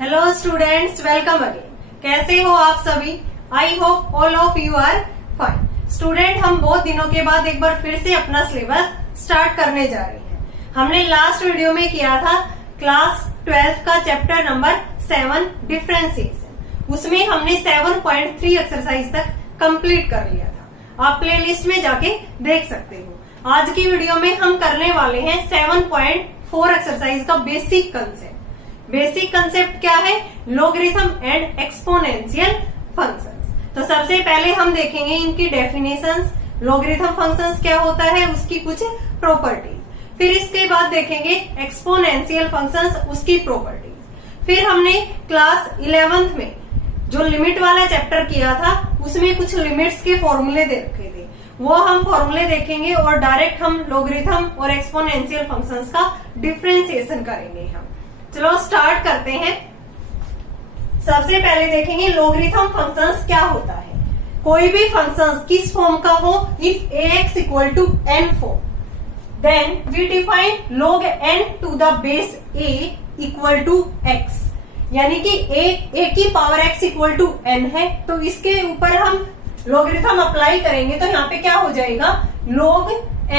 Hello students, welcome again. कैसे हो आप सभी? I hope all of you are fine. Student, हम बहुत दिनों के बाद एक बार फिर से अपना सिलेबस स्टार्ट करने जा रहे हैं। हमने लास्ट वीडियो में किया था क्लास 12 का चैप्टर नंबर 7 डिफरेंशिएशन। उसमें हमने 7.3 एक्सरसाइज तक कंप्लीट कर लिया था। आप प्लेलिस्ट में जाके देख सकते हो। आज की वीडियो में हम करने वाले हैं 7.4 एक्सरसाइज का बेसिक कंसेप्ट। बेसिक कंसेप्ट क्या है? Logarithm and exponential functions. तो सबसे पहले हम देखेंगे इनकी डेफिनेशंस। लॉगरिथम फंक्शंस क्या होता है, उसकी कुछ प्रॉपर्टीज। फिर इसके बाद देखेंगे एक्सपोनेंशियल फंक्शंस, उसकी प्रॉपर्टीज। फिर हमने क्लास 11th में जो लिमिट वाला चैप्टर किया था उसमें कुछ लिमिट्स के फॉर्मूले दे रखे थे, वो हम फॉर्मूले देखेंगे और डायरेक्ट हम लॉगरिथम और एक्सपोनेंशियल फंक्शंस का डिफरेंशिएशन करेंगे। हम चलो स्टार्ट करते हैं। सबसे पहले देखेंगे लॉगरिथम फंक्शंस क्या होता है। कोई भी फंक्शंस किस फॉर्म का हो, if ax equal to n form, then we define log n to the base a equal to x। यानी कि a की power x equal to n है, तो इसके ऊपर हम लॉगरिथम अप्लाई करेंगे तो यहाँ पे क्या हो जाएगा, log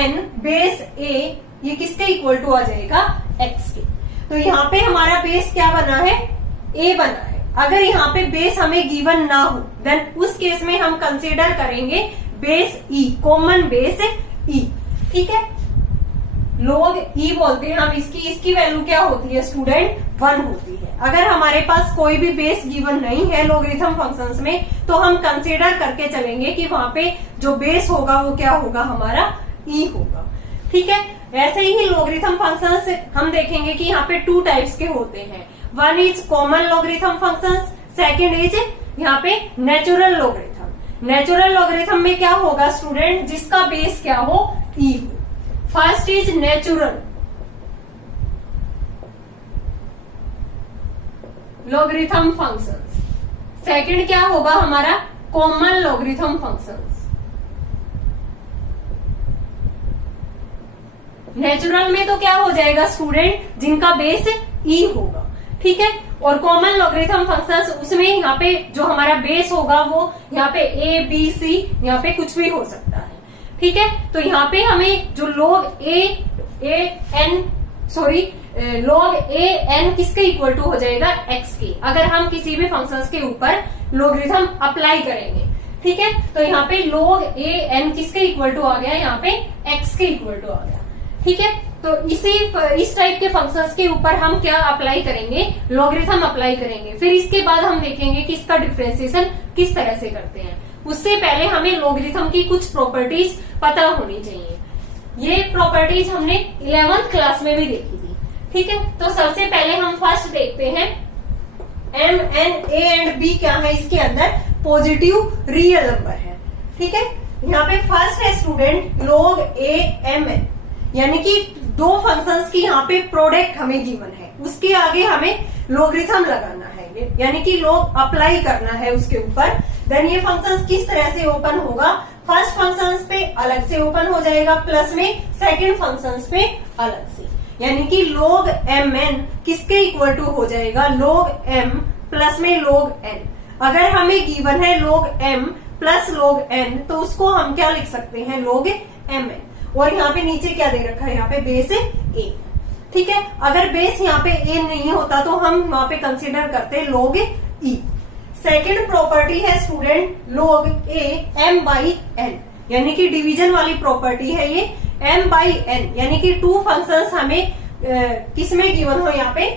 n बेस a, ये किसके इक्वल टू आ जाएगा, x के। तो यहाँ पे हमारा बेस क्या बना है, a बना है। अगर यहाँ पे बेस हमें गिवन ना हो देन उस केस में हम कंसीडर करेंगे base e, common base e। ठीक है, log e बोलते हैं हम इसकी वैल्यू क्या होती है स्टूडेंट, 1 होती है। अगर हमारे पास कोई भी बेस गिवन नहीं है लॉगरिथम फंक्शंस में तो हम कंसीडर करके चलेंगे कि वहां पे जो बेस होगा वो क्या होगा, हमारा e होगा। ठीक है, ऐसे ही लॉगरिथम फंक्शंस हम देखेंगे कि यहाँ पे 2 टाइप्स के होते हैं। One is common logarithm functions, second is यहाँ पे नेचुरल लॉगरिथम। नेचुरल लॉगरिथम में क्या होगा स्टूडेंट, जिसका बेस क्या हो, e हो। First is natural logarithm functions, second क्या होगा हमारा, कॉमन लॉगरिथम फंक्शंस। नेचुरल में तो क्या हो जाएगा स्टूडेंट, जिनका बेस e होगा। ठीक है, और कॉमन लॉगरिथम फंक्शंस उसमें यहाँ पे जो हमारा बेस होगा वो यहाँ पे a b c, यहाँ पे कुछ भी हो सकता है। ठीक है, तो यहाँ पे हमें जो log a n किसके इक्वल टू हो जाएगा, x के। अगर हम किसी भी फंक्शंस के ऊपर लॉगरिथम अप्लाई करेंगे, ठीक है, तो यहाँ पे log a n किसके इक्वल टू आ गया, यहाँ पे x के इक्वल टू आ गया। ठीक है, तो इस टाइप के फंक्शंस के ऊपर हम क्या अप्लाई करेंगे, लॉगरिथम अप्लाई करेंगे। फिर इसके बाद हम देखेंगे कि इसका डिफरेंशिएशन किस तरह से करते हैं। उससे पहले हमें लॉगरिथम की कुछ प्रॉपर्टीज पता होनी चाहिए। ये प्रॉपर्टीज हमने 11th क्लास में भी देखी थी। ठीक है, तो सबसे पहले हम फर्स्ट देखते हैं m n a and b क्या है, इसके अंदर पॉजिटिव रियल नंबर है। ठीक है, यहाँ पे फर्स्ट है student log a m n, यानी कि 2 फंक्शंस की यहाँ पे प्रोडक्ट हमें गिवन है, उसके आगे हमें लॉगरिथम लगाना है, यानी कि log अप्लाई करना है उसके ऊपर। देन ये फंक्शंस किस तरह से ओपन होगा, फर्स्ट फंक्शंस पे अलग से ओपन हो जाएगा, प्लस में सेकंड फंक्शंस पे अलग से, यानी कि log m n किसके इक्वल टू हो जाएगा, log m प्लस में log n। अगर हमें गिवन है log m plus log n तो उसको हम क्या लिख सकते हैं, log m n। और यहाँ पे नीचे क्या दे रखा है, यहाँ पे बेस a। ठीक है, अगर बेस यहाँ पे a नहीं होता तो हम वहां पे कंसीडर करते log e। सेकंड प्रॉपर्टी है student log a m by n, यानी कि डिवीजन वाली प्रॉपर्टी है ये, m by n, यानी कि 2 फंक्शंस हमें किस में गिवन हो, यहाँ पे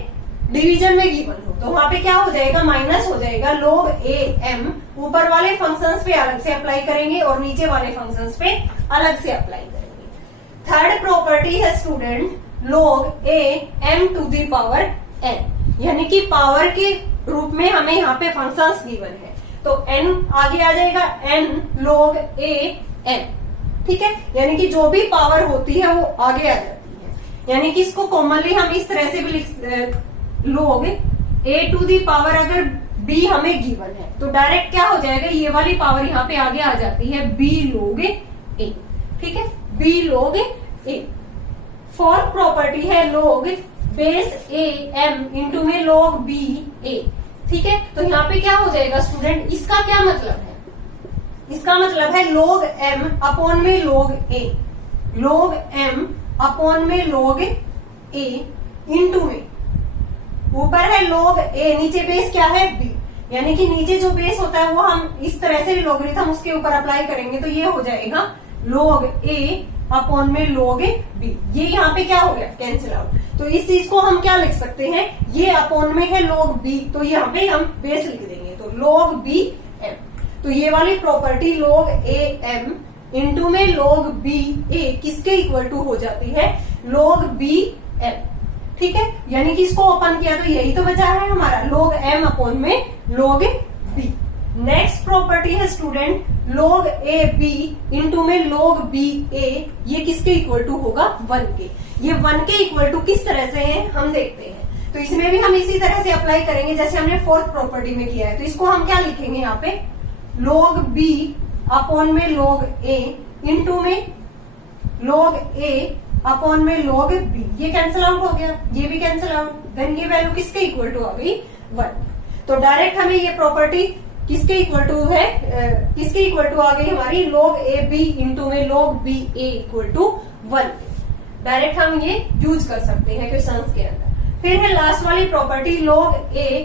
डिवीजन में गिवन हो, तो वहां पे क्या हो जाएगा, माइनस हो जाएगा। log a m ऊपर वाले फंक्शंस पे अलग से अप्लाई करेंगे और नीचे वाले फंक्शंस पे अलग से अप्लाई करेंगे। थर्ड प्रॉपर्टी है student log a m to the power n, यानी कि पावर के रूप में हमें यहाँ पे फंक्शंस गिवन है, तो n आगे आ जाएगा, n log a n। ठीक है, यानी कि जो भी पावर होती है वो आगे आ जाती है, यानी कि इसको कॉमनली हम इस तरह से भी लिख log a to the power, अगर b हमें गिवन है तो डायरेक्ट क्या हो जाएगा, ये वाली पावर यहाँ पे आगे आ जाती है, b log a। ठीक है, b log a। Fourth property है log base A M into में log b a। ठीक है, तो यहाँ पे क्या हो जाएगा स्टूडेंट, इसका क्या मतलब है, इसका मतलब है log m अपॉन में log a, log m upon में log a इंटू में ऊपर है log a, नीचे बेस क्या है b, यानी कि नीचे जो बेस होता है वो हम इस तरह से लॉगरिथम उसके ऊपर अप्लाई करेंगे तो ये हो जाएगा log a अपॉन में log b। ये यहाँ पे क्या हो गया, कैंसिल आउट। तो इस चीज को हम क्या लिख सकते हैं, ये अपॉन में है log b, तो यहाँ पे हम बेस लिख देंगे, तो log b m। तो ये वाली property log a m into में log b a किसके इक्वल टू हो जाती है, log b m। ठीक है, यानी कि इसको ओपन किया तो यही तो बचा है हमारा log m अपॉन में log b। नेक्स्ट प्रॉपर्टी है student log a b into में log b a, ये किसके इक्वल टू होगा, 1 के। ये 1 के इक्वल टू किस तरह से है हम देखते हैं, तो इसमें भी हम इसी तरह से अप्लाई करेंगे जैसे हमने फोर्थ प्रॉपर्टी में किया है। तो इसको हम क्या लिखेंगे यहाँ पे, log b अपॉन में log a इंटू में log a अपॉन में log b। ये कैंसिल आउट हो गया, ये भी कैंसिल आउट, देन ये वैल्यू किसके इक्वल टू आ गई, 1। तो डायरेक्ट हमें ये प्रॉपर्टी किसके इक्वल टू है, किसके इक्वल टू आ गई हमारी, log a b इंटू में log b a equal to 1। Direct हम ये यूज कर सकते हैं क्वेश्चंस के अंदर। फिर है लास्ट वाली प्रॉपर्टी log a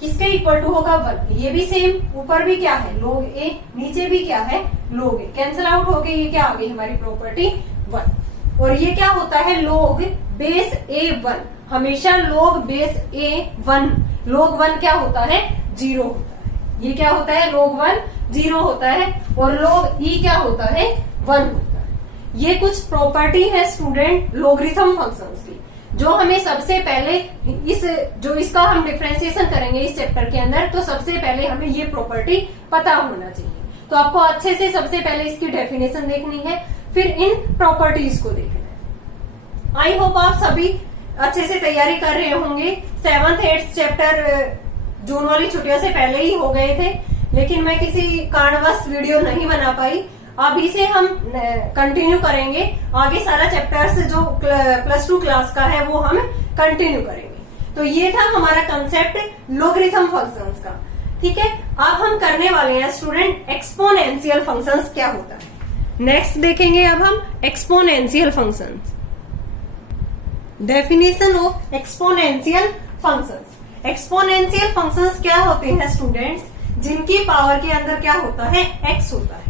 किसके इक्वल टू होगा, 1। ये भी सेम, ऊपर भी क्या है log a, नीचे भी क्या है log a, कैंसिल आउट हो गई, ये क्या आ गई हमारी प्रॉपर्टी 1। और ये क्या होता है log बेस a1, हमेशा log बेस a1, log 1 क्या होता है, 0 होता है। ये क्या होता है, log 1 0 होता है और log e क्या होता है, 1 होता है। ये कुछ प्रॉपर्टी है स्टूडेंट लॉगरिथम फंक्शंस की, जो हमें सबसे पहले जो इसका हम डिफरेंशिएशन करेंगे इस चैप्टर के अंदर, तो सबसे पहले हमें ये प्रॉपर्टी पता होना चाहिए। तो आपको अच्छे से सबसे पहले इसकी डेफिनेशन देखनी है, फिर इन प्रॉपर्टीज को देखना है। आई होप आप सभी अच्छे से तैयारी कर रहे होंगे। 7th 8th चैप्टर जून वाली छुट्टियों से पहले ही हो गए थे, लेकिन मैं किसी कारणवश वीडियो नहीं बना पाई। अभी से हम कंटिन्यू करेंगे, आगे सारा चैप्टर्स जो +2 क्लास का है वो हम कंटिन्यू करेंगे। तो ये था हमारा कंसेप्ट लॉगरिथम फंक्शंस का। ठीक है, अब हम करने वाले हैं स्टूडेंट एक्सपोनेंशियल फंक्शंस क्या होता है। नेक्स्ट देखेंगे अब हम exponential functions. Definition of exponential functions. Exponential functions क्या होते हैं स्टूडेंट्स, जिनकी पावर के अंदर क्या होता है, x होता है।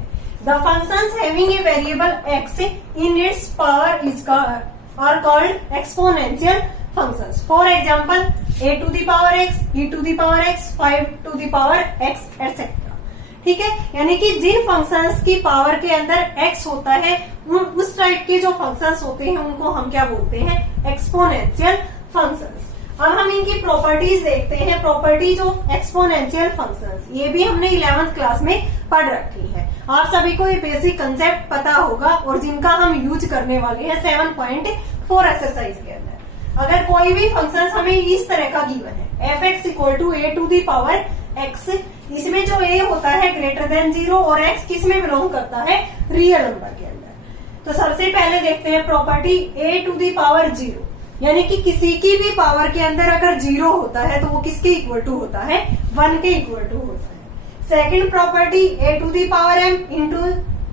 The functions having a variable x in its power is are called exponential functions. For example a to the power x, e to the power x, 5 to the power x etcetera. ठीक है, यानी कि जिन functions की power के अंदर x होता है उस टाइप के जो फंक्शंस होते हैं उनको हम क्या बोलते हैं, एक्सपोनेंशियल फंक्शंस। अब हम इनकी प्रॉपर्टीज देखते हैं, प्रॉपर्टीज ऑफ एक्सपोनेंशियल फंक्शंस। ये भी हमने 11th क्लास में पढ़ रखी है। आप सभी को ये बेसिक कंसेप्ट पता होगा और जिनका हम यूज करने वाले हैं 7.4 एक्सरसाइज के अंदर। अगर कोई भी फंक्शन हमें इस तरह का गिवन है, f(x = a to the power x), इसमें जो a होता है ग्रेटर देन 0 और x किस में बिलोंग करता है, रियल नंबर के अंदर। तो सबसे पहले देखते हैं property a to the power 0, यानी कि किसी की भी पावर के अंदर अगर 0 होता है तो वो किसके इक्वल टू होता है, 1 के इक्वल टू होता है। Second property a to the power m into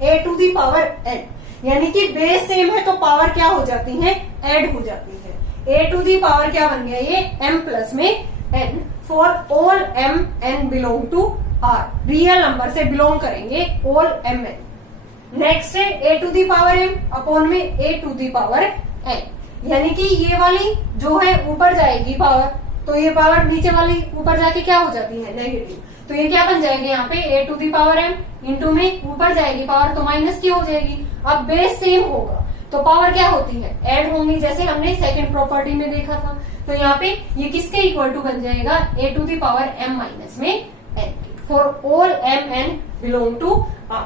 a to the power n, यानी कि बेस सेम है तो पावर क्या हो जाती है, ऐड हो जाती है। a टू द पावर क्या बन गया, ये m प्लस में n for all m n belong to r, real number से बिलोंग करेंगे ऑल m n। नेक्स्ट है a to the power m upon में a to the power n, यानी कि ये वाली जो है ऊपर जाएगी पावर, तो ये पावर नीचे वाली ऊपर जाके क्या हो जाती है, नेगेटिव। तो ये क्या बन जाएंगे यहाँ पे a to the power m into में ऊपर जाएगी पावर तो माइनस की हो जाएगी। अब बेस सेम होगा तो पावर क्या होती है, ऐड होंगी, जैसे हमने सेकंड प्रॉपर्टी में देखा था। तो यहाँ पे ये किसके इक्वल टू बन जाएगा, a to the power m minus में n, for all m n belong to r।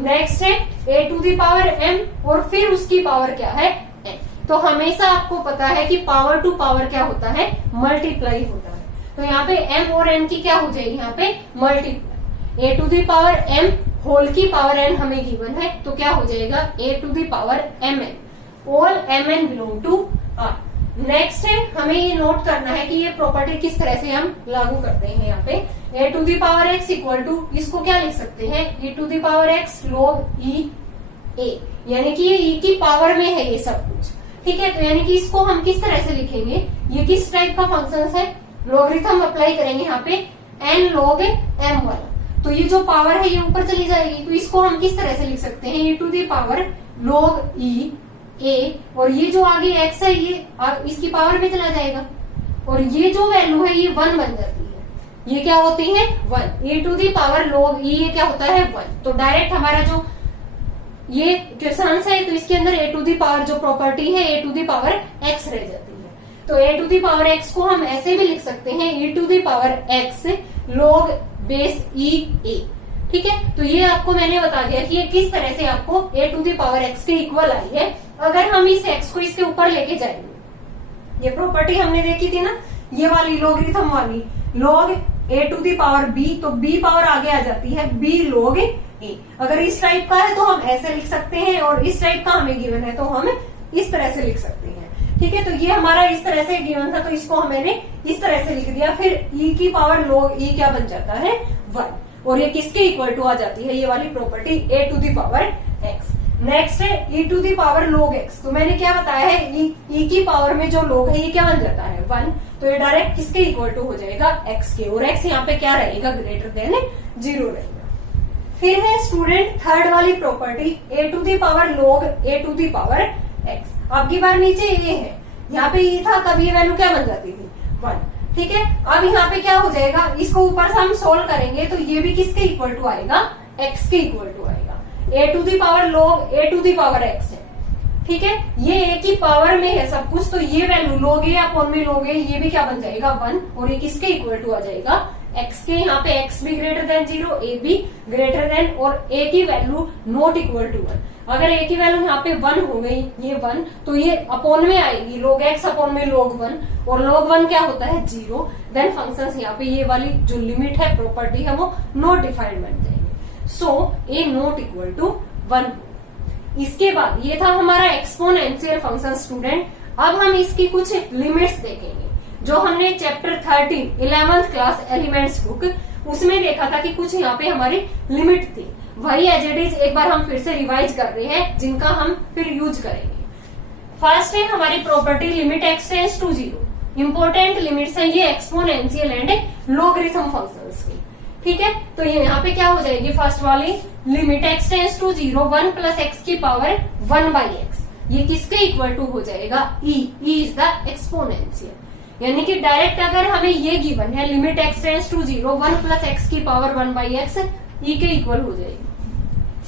Next है a to the power m और फिर उसकी पावर क्या है, n। तो हमेशा आपको पता है कि पावर टू पावर क्या होता है, मल्टीप्लाई होता है। तो यहाँ पे m और n की क्या हो जाएगी, यहाँ पे multiply. a to the power m whole की पावर n हमें गिवन है तो क्या हो जाएगा, a to the power mn, all mn belong to r। Next है हमें ये नोट करना है कि ये प्रॉपर्टी किस तरह से हम लागू करते हैं। यहाँ पे a to the power x equal to, इसको क्या लिख सकते हैं, e to the power x log e a, यानी कि ये e की पावर में है ये सब कुछ। ठीक है, तो यानी कि इसको हम किस तरह से लिखेंगे, ये किस टाइप का फंक्शन है, लॉगरिथम अप्लाई करेंगे यहाँ पे n log m वाला, तो ये जो पावर है ये ऊपर चली जाएगी, तो इसको हम किस तरह से लिख सकते हैं, e to the power log e a, और ये जो आगे x है ये इसकी पावर में चला जाएगा, और ये जो वैल्यू है ये 1 बन जाती है, ये क्या होती है 1, a to the power log e ये क्या होता है 1। तो डायरेक्ट हमारा जो ये क्वेश्चन है तो इसके अंदर ए टू दी पावर जो प्रॉपर्टी है A to the power x रह जाती है, तो A to the power x को हम ऐसे भी लिख सकते हैं e to the power x log base e a। ठीक है, तो ये आपको मैंने बता दिया कि ये किस तरह से आपको a to the power x के इक्वल आई है। अगर हम इस x को इसके ऊपर लेके जाएंगे, ये प्रॉपर्टी हमने देखी थी ना, ये वाली लॉगरिथम वाली log a to the power b, तो b पावर आगे आ जाती है b log a। अगर इस टाइप का है तो हम ऐसे लिख सकते हैं, और इस टाइप का हमें गिवन है तो हम इस तरह से लिख सकते हैं। ठीक है, तो ये हमारा इस तरह से गिवन था, तो इसको मैंने इस तरह से लिख दिया। फिर e की पावर log e क्या बन जाता है 1, और ये किसके इक्वल टू आ जाती है, ये वाली property a to the power x। Next है e to the power log x, तो मैंने क्या बताया है e की पावर में जो log है ये क्या बन जाता है 1, तो ये डायरेक्ट किसके इक्वल टू हो जाएगा x के, और x यहाँ पे क्या रहेगा ग्रेटर देन 0 रहेगा। फिर है स्टूडेंट थर्ड वाली property a to the power log a to the power x। अब की बार नीचे ये है, यहाँ पे ये था तब ये वैल्यू क्या बन जाती थी 1। ठीक है, अब यहाँ पे क्या हो जाएगा, इसको ऊपर से हम सोल्व करेंगे तो ये भी किसके इक्वल टू आएगा, x के इक्वल टू आएगा। a to the power log a to the power x है। ठीक है, ये a की पावर में है सब कुछ, तो ये वैल्यू log a अपॉन में log a ये भी क्या बन जाएगा 1, और ये किसके इक्वल टू आ जाएगा x के। यहाँ पे x भी ग्रेटर देन 0, a भी ग्रेटर देन, और a की वैल्यू नॉट इक्वल टू 1। अगर a की वैल्यू यहाँ पे 1 हो गई, ये 1, तो ये अपॉन में आएगी log x अपॉन में log 1, और log 1 क्या होता है 0। देन फंक्शंस यहाँ पे ये वाली जो लिमिट है प्रॉपर्टी है वो नॉट डिफाइंड बन जाएगी। सो a नॉट इक्वल टू 1। इसके बाद ये था हमारा एक्सपोनेंशियल फंक्शन स्टूडेंट। अब हम इसकी कुछ लिमिट्स देखेंगे, जो हमने chapter 13 11th class elements book उसमें देखा था कि कुछ यहाँ पे हमारी लिमिट थी, वही एज इट इज एक बार हम फिर से रिवाइज कर रहे हैं, जिनका हम फिर यूज करेंगे। फर्स्ट है हमारी property limit x tends to 0। Important limits है ये एक्सपोनेंशियल एंड लॉगरिथम फंक्शंस की। ठीक है, तो ये यहाँ पे क्या हो जाएगी, फर्स्ट वाली limit x tends to 0 1 plus x की पावर 1 बाई x, ये किसके इक्वल टू हो जाएगा e इज द एक्सपोनेंशियल। यानी कि डायरेक्ट अगर हमें ये गिवन है limit x tends to 0 1 plus x की पावर 1 बाई x e के इक्वल हो जाएगी।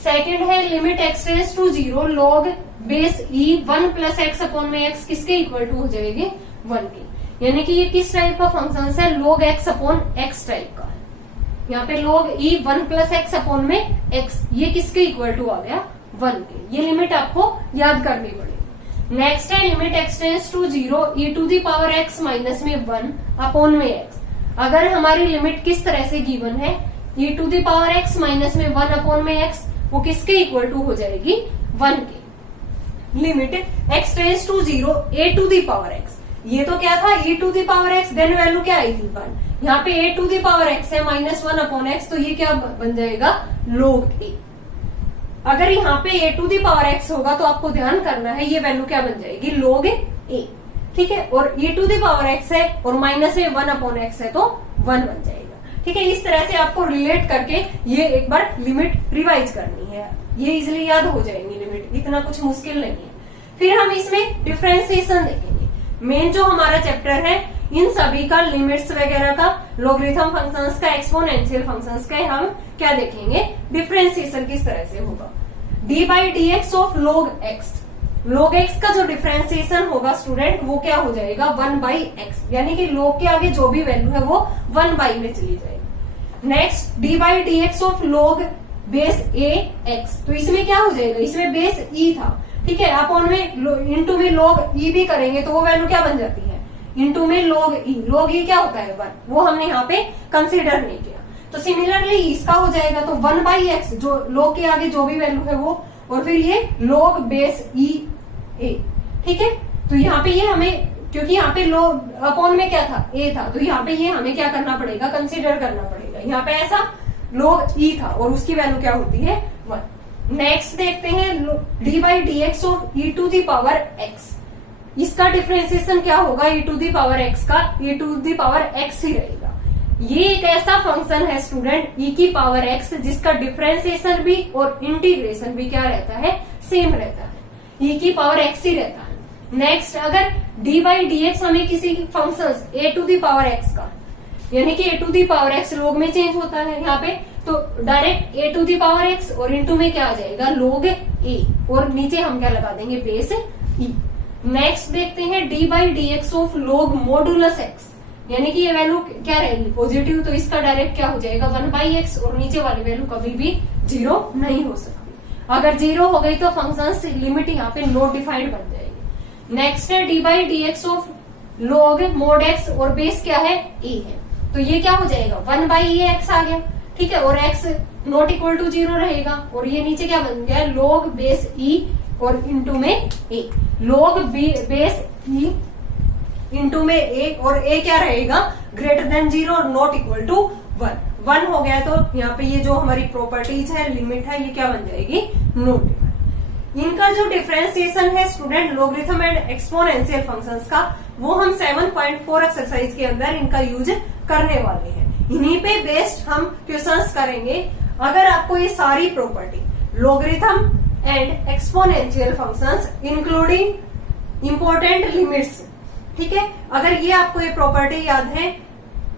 सेकेंड है limit x tends to 0 log base e 1 plus x upon में x किसके इक्वल टू हो जाएगी 1 की। यानी कि ये किस टाइप का फंक्शन है, log x upon x type का। यहाँ पे log e 1 plus x upon में x ये किसके इक्वल टू आ गया 1 के। ये लिमिट आपको याद करनी पड़ेगी। नेक्स्ट है limit x tends to 0 e to the power x minus में 1 अपॉन में x। अगर हमारी लिमिट किस तरह से गिवन है, e to the power x minus में 1 अपॉन में x, वो किसके इक्वल टू हो जाएगी 1 के। Limit x tends to 0 a to the power x, ये तो क्या था e to the power x, then value क्या आएगी 1। यहाँ पे a to the power x है माइनस 1 अपॉन x, तो ये क्या बन जाएगा log a। अगर यहाँ पे a to the power x होगा तो आपको ध्यान करना है ये वैल्यू क्या बन जाएगी log a। ठीक है, और e to the power x है और माइनस में 1 अपॉन x है तो 1 बन जाएगा। ठीक है, इस तरह से आपको रिलेट करके ये एक बार लिमिट रिवाइज करनी है, ये इजिली याद हो जाएंगी लिमिट, इतना कुछ मुश्किल नहीं है। फिर हम इसमें डिफरेंशिएशन देखेंगे। मेन जो हमारा चैप्टर है इन सभी का लिमिट्स वगैरह का, लॉगरिथम फंक्शंस का, एक्सपोनेंशियल फंक्शंस का हम क्या देखेंगे, डिफरेंशिएशन किस तरह से होगा। D by D X of log x, log x का जो डिफरेंशिएशन होगा स्टूडेंट वो क्या हो जाएगा 1 बाई एक्स, यानी कि log के आगे जो भी वैल्यू है वो 1 बाई में चली जाएगी। Next D by D X of log base a x, तो इसमें क्या हो जाएगा, इसमें बेस e था। ठीक है, अपॉन में इंटू में log e भी करेंगे तो वो वैल्यू क्या बन जाती है इंटू में log e क्या होता है 1, वो हमने यहाँ पे कंसिडर नहीं किया। तो सिमिलरली इसका हो जाएगा तो 1 बाई एक्स, जो log के आगे जो भी वैल्यू है वो, और फिर ये log बेस e a। ठीक है, तो यहाँ पे ये हमें क्योंकि यहाँ पे log अपॉन में क्या था, a था, तो यहाँ पे ये हमें क्या करना पड़ेगा, कंसिडर करना पड़ेगा। यहाँ पे ऐसा log e था और उसकी वैल्यू क्या होती है 1। नेक्स्ट देखते हैं D by D X of E to the power X. इसका डिफरेंशिएशन क्या होगा, e to the power x का e to the power x ही रहेगा। ये एक ऐसा फंक्शन है स्टूडेंट e की पावर x जिसका डिफरेंशिएशन भी और इंटीग्रेशन भी क्या रहता है, सेम रहता है, e की पावर x ही रहता है। नेक्स्ट अगर d बाई डी एक्स हमें किसी function a to the power x का, यानी कि a to the power x log में चेंज होता है यहाँ पे, तो direct a to the power x और इनटू में क्या आ जाएगा log a, और नीचे हम क्या लगा देंगे बेस e। नेक्स्ट देखते हैं D by D X of log modulus x, यानी कि ये वैल्यू क्या रहेगी पॉजिटिव, तो इसका डायरेक्ट क्या हो जाएगा 1/x, और नीचे वाली वैल्यू कभी भी 0 नहीं हो सकती। अगर 0 हो गई तो फंक्शन लिमिट यहाँ पे नॉट डिफाइंड बन जाएगी। नेक्स्ट है D by D X of log mod x और बेस क्या है a है, तो ये क्या हो जाएगा 1/x आ गया, ठीक है, और x नॉट इक्वल टू 0 रहेगा, और ये नीचे क्या बन गया log बेस e और इंटू में a, log base e into में a, और a क्या रहेगा ग्रेटर देन 0 और नॉट इक्वल टू 1 हो गया, तो यहाँ पे ये जो हमारी प्रॉपर्टीज है, लिमिट है, ये क्या बन जाएगी नॉट डिफाइंड। इनका जो डिफरेंशिएशन है student logarithm and exponential functions का, वो हम 7.4 एक्सरसाइज के अंदर इनका यूज करने वाले हैं। इन्हीं पे बेस्ड हम क्वेश्चंस करेंगे। अगर आपको ये सारी property logarithm and exponential functions including important limits, ठीक है, अगर ये आपको ये प्रॉपर्टी याद है,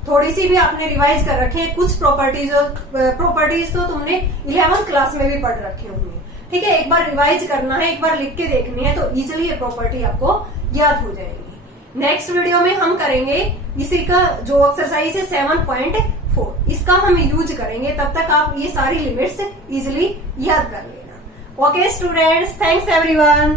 थोड़ी सी भी आपने रिवाइज कर रखे हैं, कुछ प्रॉपर्टीज तो तुमने 11th क्लास में भी पढ़ रखे होंगे, ठीक है, एक बार रिवाइज करना है, एक बार लिख के देखनी है, तो इजिली ये प्रॉपर्टी आपको याद हो जाएगी। नेक्स्ट वीडियो में हम करेंगे इसी का जो एक्सरसाइज है 7.4, इसका हम यूज करेंगे, तब तक आप ये सारी लिमिट्स इजिली याद कर लेना। Okay students, thanks everyone.